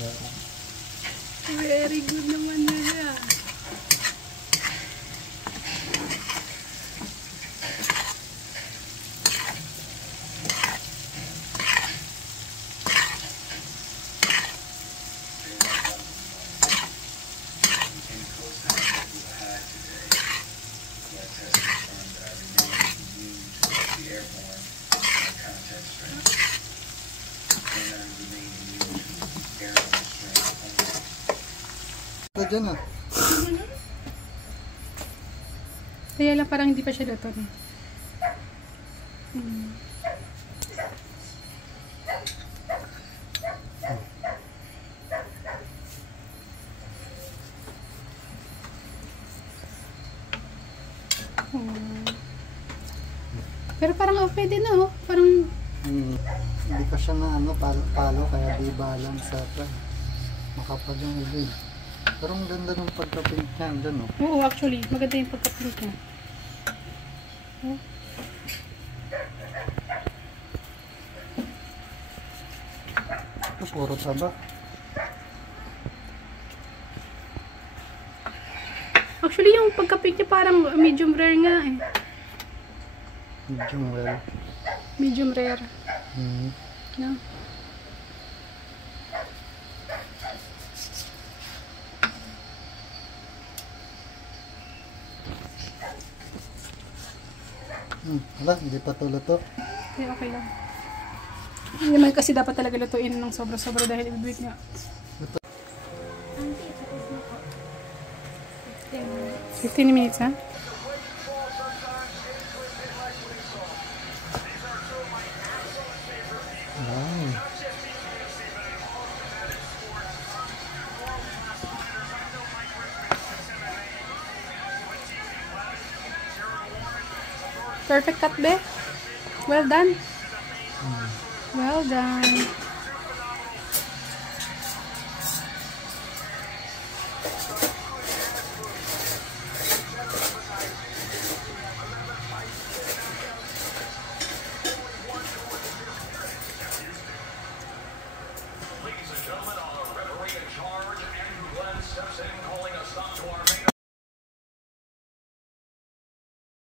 Very good naman nila. Dyan ah. Kaya lang parang hindi pa siya luto. Pero parang okay din na oh. Parang hindi pa siya na ano, palo kaya di balance ata. Makapal yung ulo. Pero ang ganda ng pagka-pink niya, dyan oh. Oo, actually, maganda yung pagka-pink niya. Oh. Ito, puro taba. Actually, yung pagka-pink niya parang medium rare nga eh. Medium well. Medium rare. No? Wala, hindi pa ito luto. Okay, okay lang. Hindi naman kasi dapat talaga lutuin ng sobra-sobra dahil ibibig nga. 15 minutes ha? Wow. Perfect cut be. Well done. Well done.